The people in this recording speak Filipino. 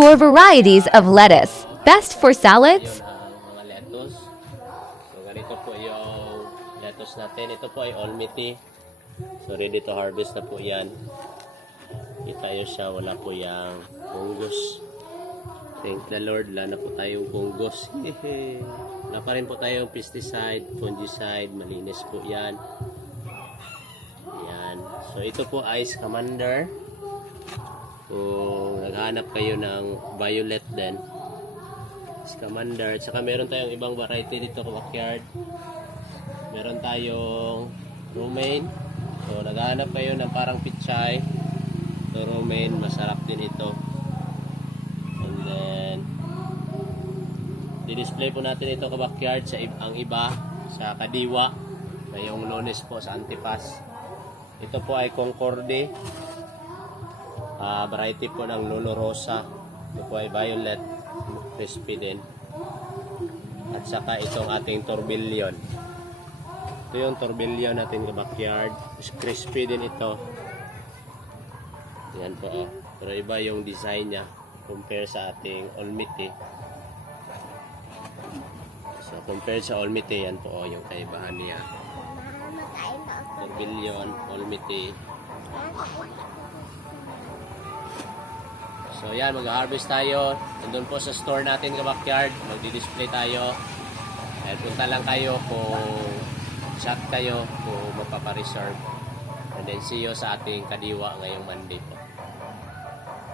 4 varieties of lettuce. Best for salads. Mga lettuce. So ganito po yung lettuce natin. Ito po ay Olmiti. So ready to harvest na po yan. Kita nyo siya, wala po yung fungus. Thank the Lord, wala na po tayong fungus. Wala pa rin po tayong pesticide, fungicide, malinis po yan. Yan. So ito po Ice Commander. Kung naghanap kayo ng violet din, Ice Commander. At saka meron tayong ibang variety dito sa backyard. Meron tayong romaine. So naghanap kayo ng parang pichay. So romaine, masarap din ito. And then di-display po natin ito sa backyard sa ang iba sa Kadiwa. Ngayong Lunes po sa Antipas. Ito po ay Concorde. Variety po ng Lolo Rosa. Ito po ay violet. Crispy din. At saka itong ating tourbillon. Ito yung tourbillon natin sa backyard. Crispy din ito. Yan po. Pero iba yung design niya compare sa ating Olmiti. So compare sa Olmiti, yan po yung kaibahan niya. Tourbillon, Olmiti. So yan, mag-harvest tayo. Nandun po sa store natin sa backyard. Magdi-display tayo. At punta lang kayo kung chat kayo kung magpapareserve. And then see you sa ating Kadiwa ngayong Monday po.